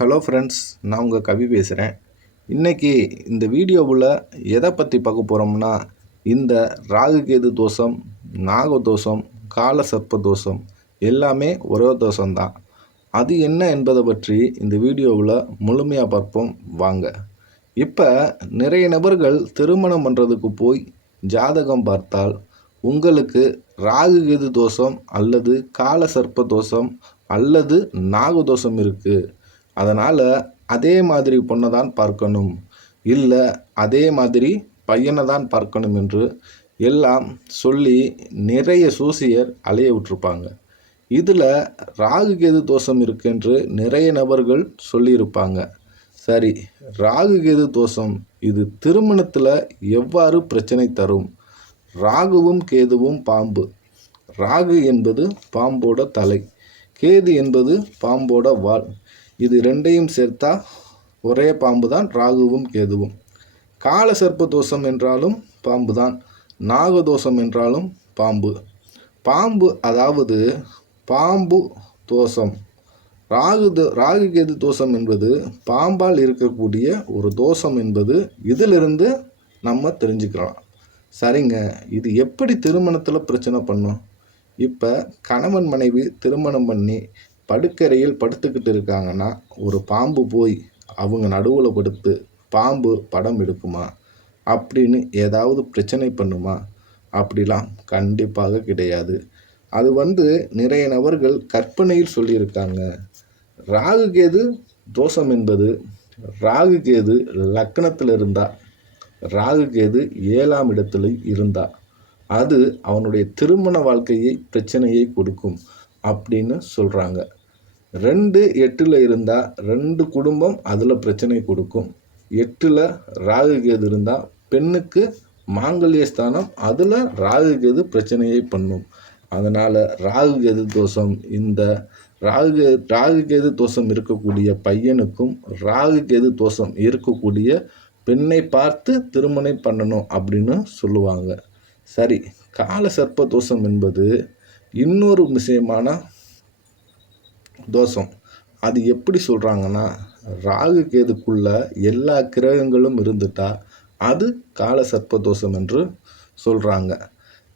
Hello friends, நான் உங்கள் கவி பேசுகிறேன். இன்றைக்கி இந்த வீடியோவில் எதை பற்றி பார்க்க போகிறோம்னா, இந்த ராகு கேது தோஷம், நாக தோஷம், கால சர்ப்ப தோஷம் எல்லாமே ஒரே தோஷம்தான். அது என்ன என்பதை பற்றி இந்த வீடியோவில் முழுமையாக பார்ப்போம் வாங்க. இப்போ நிறைய நபர்கள் திருமணம் பண்ணுறதுக்கு போய் ஜாதகம் பார்த்தால் உங்களுக்கு ராகு கேது தோஷம் அல்லது கால சர்ப்ப தோஷம் அல்லது நாகதோஷம் இருக்குது. அதனால் அதே மாதிரி பொண்ணை தான் பார்க்கணும், இல்லை அதே மாதிரி பையனை தான் பார்க்கணும் என்று எல்லாம் சொல்லி நிறைய சூசியர் அலைய விட்டுருப்பாங்க. இதில் ராகு கேது தோஷம் இருக்குன்று நிறைய நபர்கள் சொல்லியிருப்பாங்க. சரி, ராகு கேது தோஷம் இது திருமணத்தில் எவ்வாறு பிரச்சனை தரும்? ராகுவும் கேதுவும் பாம்பு. ராகு என்பது பாம்போட தலை, கேது என்பது பாம்போட வால். இது ரெண்டையும் சேர்த்தா ஒரே பாம்பு தான் ராகுவும் கேதுவும். கால சர்ப்ப தோஷம் என்றாலும் பாம்பு தான், நாகதோஷம் என்றாலும் பாம்பு. பாம்பு அதாவது பாம்பு தோஷம். ராகு கேது தோஷம் என்பது பாம்பால் இருக்கக்கூடிய ஒரு தோஷம் என்பது இதிலிருந்து நம்ம தெரிஞ்சுக்கலாம். சரிங்க, இது எப்படி திருமணத்தில் பிரச்சனை பண்ணும்? இப்போ கணவன் மனைவி திருமணம் பண்ணி படுக்கறையில் படுத்துக்கிட்டு இருக்காங்கன்னா ஒரு பாம்பு போய் அவங்க நடுவில் படுத்து பாம்பு படம் எடுக்குமா? அப்படின்னு ஏதாவது பிரச்சனை பண்ணுமா? அப்படிலாம் கண்டிப்பாக கிடையாது. அது நிறைய நபர்கள் கற்பனையில் சொல்லியிருக்காங்க. ராகு கேது தோஷம் என்பது ராகு கேது லக்னத்தில் இருந்தால், ராகு கேது 7ஆம் இடத்துல இருந்தால் அது அவனுடைய திருமண வாழ்க்கையை பிரச்சனையை கொடுக்கும் அப்படின்னு சொல்கிறாங்க. 2-8 இருந்தால் 2 குடும்பம் அதில் பிரச்சனை கொடுக்கும். 8 ராகு கேது இருந்தால் பெண்ணுக்கு மாங்கல்ய ஸ்தானம் அதில் ராகு கேது பிரச்சனையை பண்ணும். அதனால் ராகு கேது தோஷம் இந்த ராகு கேது தோஷம் இருக்கக்கூடிய பையனுக்கும் ராகு கேது தோஷம் இருக்கக்கூடிய பெண்ணை பார்த்து திருமணம் பண்ணணும் அப்படின்னு சொல்லுவாங்க. சரி, கால சர்ப்ப தோஷம் என்பது இன்னொரு விஷயமான தோஷம். அது எப்படி சொல்கிறாங்கன்னா, ராகு கேதுக்குள்ள எல்லா கிரகங்களும் இருந்துட்டா அது கால சர்ப்ப தோஷம் என்று சொல்கிறாங்க.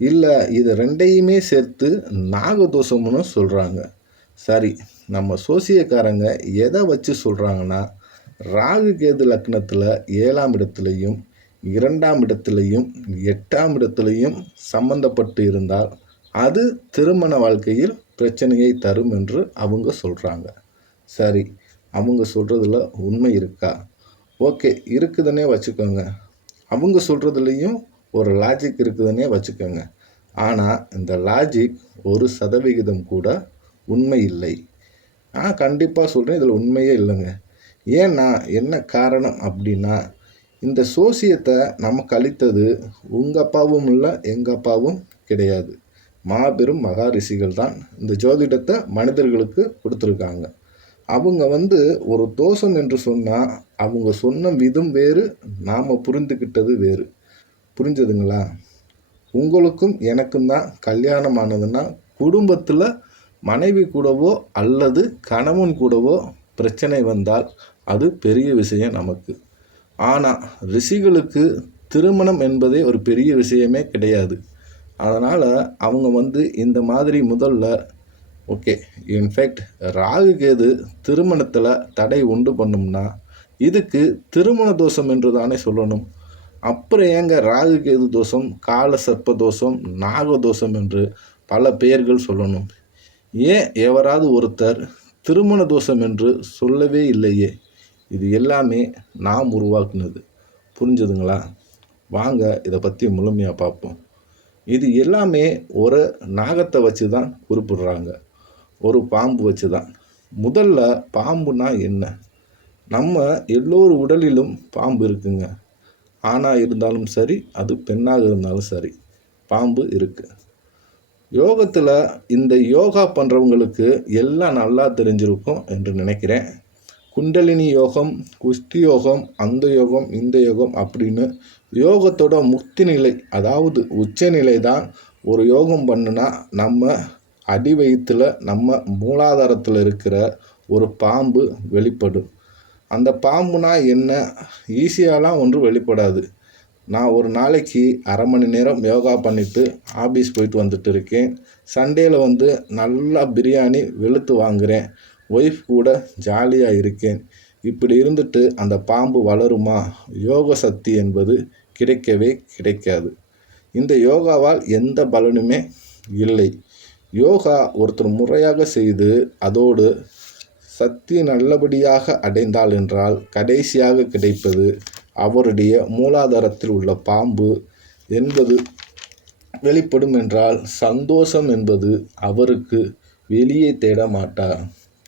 இல்லை, இது ரெண்டையுமே சேர்த்து நாகதோஷம்னு சொல்கிறாங்க. சரி, நம்ம சோசியக்காரங்க எதை வச்சு சொல்கிறாங்கன்னா, ராகு கேது லக்னத்தில் 7ஆம் இடத்துலையும் 2ஆம் இடத்துலையும் 8ஆம் இடத்துலையும் சம்பந்தப்பட்டு இருந்தால் அது திருமண வாழ்க்கையில் பிரச்சனையை தரும் என்று அவங்க சொல்கிறாங்க. சரி, அவங்க சொல்கிறதுல உண்மை இருக்கா? ஓகே, இருக்குதுன்னே வச்சுக்கோங்க. அவங்க சொல்கிறதுலையும் ஒரு லாஜிக் இருக்குதுன்னே வச்சுக்கோங்க. ஆனால் இந்த லாஜிக் 1% கூட உண்மை இல்லை. நான் கண்டிப்பாக சொல்கிறேன், இதில் உண்மையே இல்லைங்க. ஏன்னா என்ன காரணம் அப்படின்னா, இந்த சோசியத்தை நமக்கு அளித்தது உங்கள் அப்பாவும் இல்லை, எங்கள் அப்பாவும் கிடையாது. மாபெரும் மகாரிஷிகள் தான் இந்த ஜோதிடத்தை மனிதர்களுக்கு கொடுத்துருக்காங்க. அவங்க ஒரு தோஷம் என்று சொன்னால் அவங்க சொன்ன விதம் வேறு, நாம் புரிந்துக்கிட்டது வேறு. புரிஞ்சதுங்களா? உங்களுக்கும் எனக்கும் தான் கல்யாணம் ஆனதுன்னா குடும்பத்தில் மனைவி கூடவோ அல்லது கணவன் கூடவோ பிரச்சனை வந்தால் அது பெரிய விஷயம் நமக்கு. ஆனால் ரிஷிகளுக்கு திருமணம் என்பதே ஒரு பெரிய விஷயமே கிடையாது. அதனால் அவங்க இந்த மாதிரி முதல்ல ஓகே, இன்ஃபேக்ட் ராகு கேது திருமணத்தில் தடை உண்டு பண்ணும்னா இதுக்கு திருமண தோஷம் என்று தானே சொல்லணும். அப்புறம் ஏங்க ராகு கேது தோஷம், கால சர்ப்ப தோஷம், நாகதோஷம் என்று பல பெயர்கள் சொல்லணும்? ஏன் எவராது ஒருத்தர் திருமண தோஷம் என்று சொல்லவே இல்லையே? இது எல்லாமே நாம் உருவாக்குனது. புரிஞ்சுதுங்களா? வாங்க இதை பற்றி முழுமையாக பார்ப்போம். இது எல்லாமே ஒரு நாகத்தை வச்சு தான் குறிப்பிடுறாங்க, ஒரு பாம்பு வச்சு தான். முதல்ல பாம்புனா என்ன? நம்ம எல்லோரு உடலிலும் பாம்பு இருக்குங்க. ஆணாக இருந்தாலும் சரி, அது பெண்ணாக இருந்தாலும் சரி, பாம்பு இருக்குது. யோகத்தில் இந்த யோகா பண்ணுறவங்களுக்கு எல்லாம் நல்லா தெரிஞ்சிருக்கும் என்று நினைக்கிறேன். குண்டலினி யோகம், குஷ்டி யோகம், அந்த யோகம், இந்த யோகம் அப்படின்னு யோகத்தோட முக்தி நிலை, அதாவது உச்சநிலை தான் ஒரு யோகம் பண்ணுனா நம்ம அடி வயிற்றில் நம்ம மூலாதாரத்தில் இருக்கிற ஒரு பாம்பு வெளிப்படும். அந்த பாம்புனா என்ன? ஈஸியாலாம் ஒன்றும் வெளிப்படாது. நான் ஒரு நாளைக்கு 1/2 மணி நேரம் யோகா பண்ணிவிட்டு ஆஃபீஸ் போயிட்டு வந்துட்டு இருக்கேன். சண்டேல வந்து நல்லா பிரியாணி வெளுத்து வாங்குகிறேன். ஒய்ஃப் கூட ஜாலியாக இருக்கேன். இப்படி இருந்துட்டு அந்த பாம்பு வளருமா? யோக சக்தி என்பது கிடைக்கவே கிடைக்காது. இந்த யோகாவால் எந்த பலனுமே இல்லை. யோகா ஒருத்தர் முறையாக செய்து அதோடு சக்தி நல்லபடியாக அடைந்தால் என்றால் கடைசியாக கிடைப்பது அவருடைய மூலாதாரத்தில் உள்ள பாம்பு என்பது வெளிப்படும் என்றால் சந்தோஷம் என்பது அவருக்கு வெளியே தேட மாட்டார்,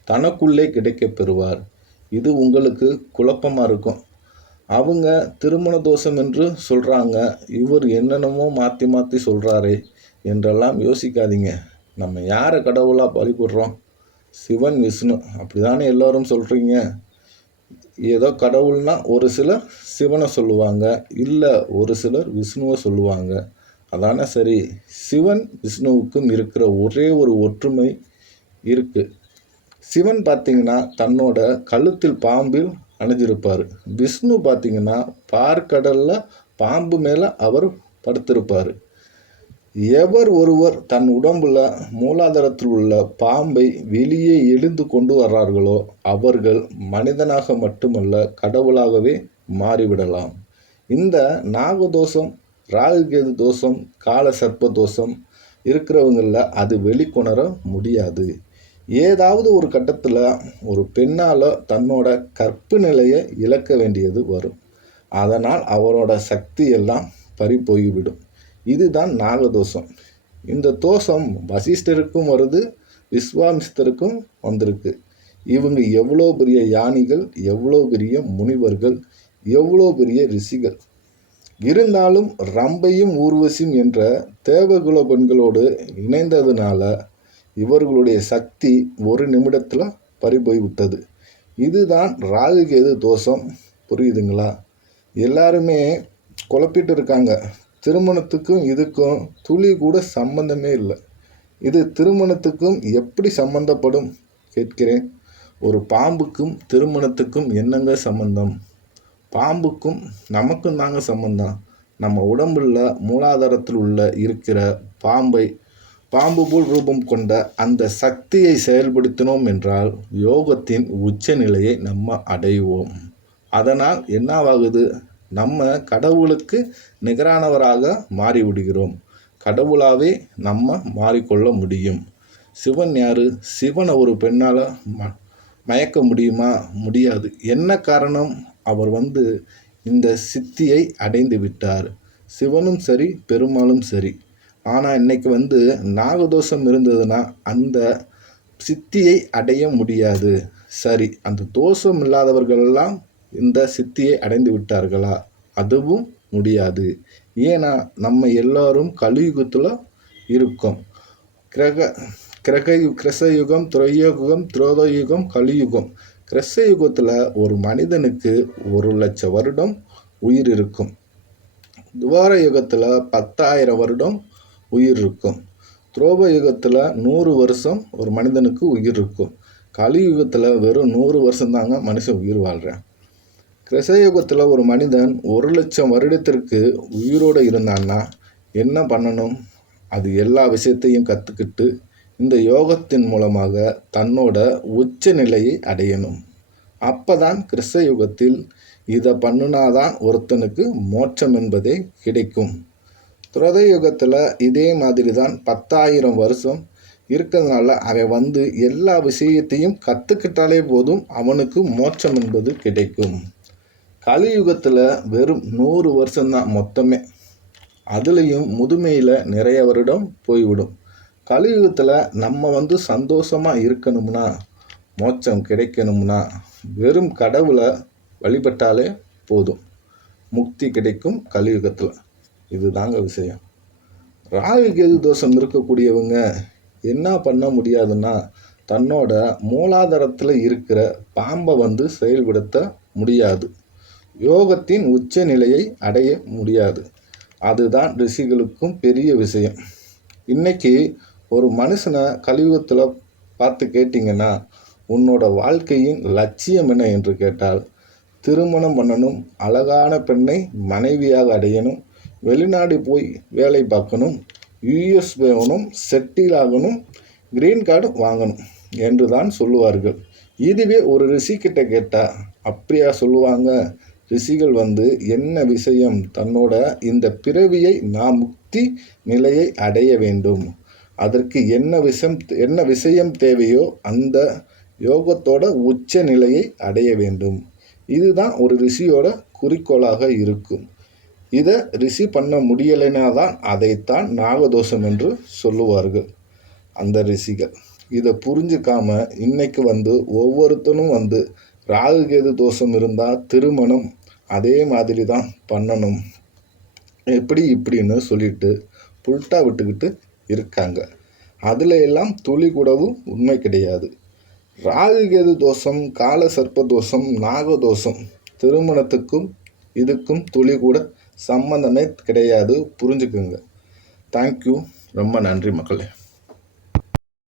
தனக்குள்ளே கிடைக்கப் பெறுவார். இது உங்களுக்கு குழப்பமாக இருக்கும். அவங்க திருமண தோஷம் என்று சொல்கிறாங்க, இவர் என்னென்னமோ மாற்றி மாற்றி சொல்கிறாரே என்றெல்லாம் யோசிக்காதீங்க. நம்ம யாரை கடவுளாக வழிபடுறோம்? சிவன், விஷ்ணு, அப்படி தானே எல்லோரும் சொல்கிறீங்க. ஏதோ கடவுள்னா ஒரு சிலர் சிவனை சொல்லுவாங்க, இல்லை ஒரு சிலர் விஷ்ணுவை சொல்லுவாங்க. அதானே சரி. சிவன் விஷ்ணுவுக்கும் இருக்கிற ஒரே ஒரு ஒற்றுமை இருக்குது. சிவன் பார்த்திங்கன்னா தன்னோட கழுத்தில் பாம்பில் அணிஞ்சிருப்பார். விஷ்ணு பார்த்திங்கன்னா பார்க்கடலில் பாம்பு மேலே அவர் படுத்திருப்பார். எவர் ஒருவர் தன் உடம்புல மூலாதாரத்தில் உள்ள பாம்பை வெளியே எழுந்து கொண்டு வர்றார்களோ அவர்கள் மனிதனாக மட்டுமல்ல கடவுளாகவே மாறிவிடலாம். இந்த நாகதோஷம், ராகுகேது தோஷம், கால சர்ப்ப தோஷம் இருக்கிறவங்களில் அது வெளிக்கொணர முடியாது. ஏதாவது ஒரு கட்டத்தில் ஒரு பெண்ணால் தன்னோட கற்பு நிலையை இழக்க வேண்டியது வரும். அதனால் அவரோட சக்தி எல்லாம் பறிபோய்விடும். இதுதான் நாகதோஷம். இந்த தோஷம் வசிஷ்டருக்கும் வருது, விஸ்வாமிஸ்தருக்கும் வந்திருக்கு. இவங்க எவ்வளோ பெரிய ஞானிகள், எவ்வளோ பெரிய முனிவர்கள், எவ்வளோ பெரிய ரிஷிகள். இருந்தாலும் ரம்பையும் ஊர்வசியும் என்ற தேவகுல பெண்களோடு இணைந்ததுனால இவர்களுடைய சக்தி ஒரு நிமிடத்தில் பறிபோய் விட்டது. இதுதான் ராகுகேது தோஷம். புரியுதுங்களா? எல்லாருமே குழப்பிட்டு இருக்காங்க. திருமணத்துக்கும் இதுக்கும் துளி கூட சம்பந்தமே இல்லை. இது திருமணத்துக்கும் எப்படி சம்பந்தப்படும் கேட்கிறேன். ஒரு பாம்புக்கும் திருமணத்துக்கும் என்னங்க சம்பந்தம்? பாம்புக்கும் நமக்கும் தாங்க சம்பந்தம். நம்ம உடம்புல மூலாதாரத்தில் உள்ள இருக்கிற பாம்பு போல் ரூபம் கொண்ட அந்த சக்தியை செயல்படுத்தினோம் என்றால் யோகத்தின் உச்ச நிலையை நம்ம அடைவோம். அதனால் என்னவாகுது? நம்ம கடவுளுக்கு நிகரானவராக மாறிவிடுகிறோம். கடவுளாகவே நம்ம மாறிக்கொள்ள முடியும். சிவன் யார்? சிவனை ஒரு பெண்ணால் மயக்க முடியுமா? முடியாது. என்ன காரணம்? அவர் இந்த சித்தியை அடைந்து விட்டார். சிவனும் சரி, பெருமாளும் சரி. ஆனால் இன்னைக்கு நாகதோஷம் இருந்ததுன்னா அந்த சித்தியை அடைய முடியாது. சரி, அந்த தோஷம் இல்லாதவர்களெல்லாம் இந்த சித்தியை அடைந்து விட்டார்களா? அதுவும் முடியாது. ஏன்னா நம்ம எல்லாரும் கலியுகத்தில் இருக்கோம். கிரசயுகம், திரையுகம், திரோதயுகம், கலியுகம். கிரசயுகத்தில் ஒரு மனிதனுக்கு 1,00,000 வருடம் உயிர் இருக்கும். துவார யுகத்தில் 10,000 வருடம் உயிர் இருக்கும். துரோப யுகத்தில் 100 வருஷம் ஒரு மனிதனுக்கு உயிர் இருக்கும். கலியுகத்தில் வெறும் 100 வருஷம்தாங்க மனுஷன் உயிர் வாழ்கிறான். கிரசயுகத்தில் ஒரு மனிதன் 1,00,000 வருடத்திற்கு உயிரோடு இருந்தான்னா என்ன பண்ணணும்? அது எல்லா விஷயத்தையும் கற்றுக்கிட்டு இந்த யோகத்தின் மூலமாக தன்னோட உச்ச நிலையை அடையணும். அப்போ தான் கிருஷ்ணயுகத்தில் இதை பண்ணினாதான் ஒருத்தனுக்கு மோட்சம் என்பதே கிடைக்கும். துரத யுகத்தில் இதே மாதிரி தான் 10,000 வருஷம் இருக்கிறதுனால அவன் எல்லா விஷயத்தையும் கற்றுக்கிட்டாலே போதும் அவனுக்கு மோட்சம் என்பது கிடைக்கும். கலியுகத்தில் வெறும் 100 வருஷம்தான் மொத்தமே. அதுலேயும் முதுமையில் நிறைய வருடம் போய்விடும். கலியுகத்தில் நம்ம சந்தோஷமாக இருக்கணும்னா, மோட்சம் கிடைக்கணும்னா வெறும் கடவுளை வழிபட்டாலே போதும், முக்தி கிடைக்கும் கலியுகத்தில். இதுதாங்க விஷயம். ராகுகேது தோஷம் இருக்கக்கூடியவங்க என்ன பண்ண முடியாதுன்னா, தன்னோட மூலாதாரத்தில் இருக்கிற பாம்பை செயல்படுத்த முடியாது. யோகத்தின் உச்ச நிலையை அடைய முடியாது. அதுதான் ரிஷிகளுக்கும் பெரிய விஷயம். இன்னைக்கு ஒரு மனுஷனை கலியுகத்தில் பார்த்து கேட்டிங்கன்னா உன்னோட வாழ்க்கையின் லட்சியம் என்ன என்று கேட்டால், திருமணம் பண்ணணும், அழகான பெண்ணை மனைவியாக அடையணும், வெளிநாடு போய் வேலை பார்க்கணும், யுஎஸ் போகணும், செட்டில் ஆகணும், கிரீன் கார்டு வாங்கணும் என்று தான் சொல்லுவார்கள். இதுவே ஒரு ரிஷிக்கிட்ட கேட்டால் அப்படியா சொல்லுவாங்க? ரிஷிகள் என்ன விஷயம், தன்னோட இந்த பிறவியை நாம் முக்தி நிலையை அடைய வேண்டும், அதற்கு என்ன விஷயம் தேவையோ அந்த யோகத்தோட உச்ச நிலையை அடைய வேண்டும். இதுதான் ஒரு ரிஷியோட குறிக்கோளாக இருக்கும். இதை ரிஷி பண்ண முடியலைன்னா தான் அதைத்தான் நாகதோஷம் என்று சொல்லுவார்கள் அந்த ரிஷிகள். இதை புரிஞ்சுக்காம இன்னைக்கு ஒவ்வொருத்தனும் ராகு கேது தோஷம் இருந்தால் திருமணம் அதே மாதிரி தான் பண்ணணும் எப்படி இப்படின்னு சொல்லிட்டு புல்ட்டா விட்டுக்கிட்டு இருக்காங்க. அதில் எல்லாம் துளி கூடவும் உண்மை கிடையாது. ராகு கேது தோஷம், கால சர்ப்ப தோஷம், நாகதோஷம் திருமணத்துக்கும் இதுக்கும் துளி கூட சம்பந்தமே கிடையாது. புரிஞ்சுக்குங்க. தேங்க்யூ. ரொம்ப நன்றி மக்களே.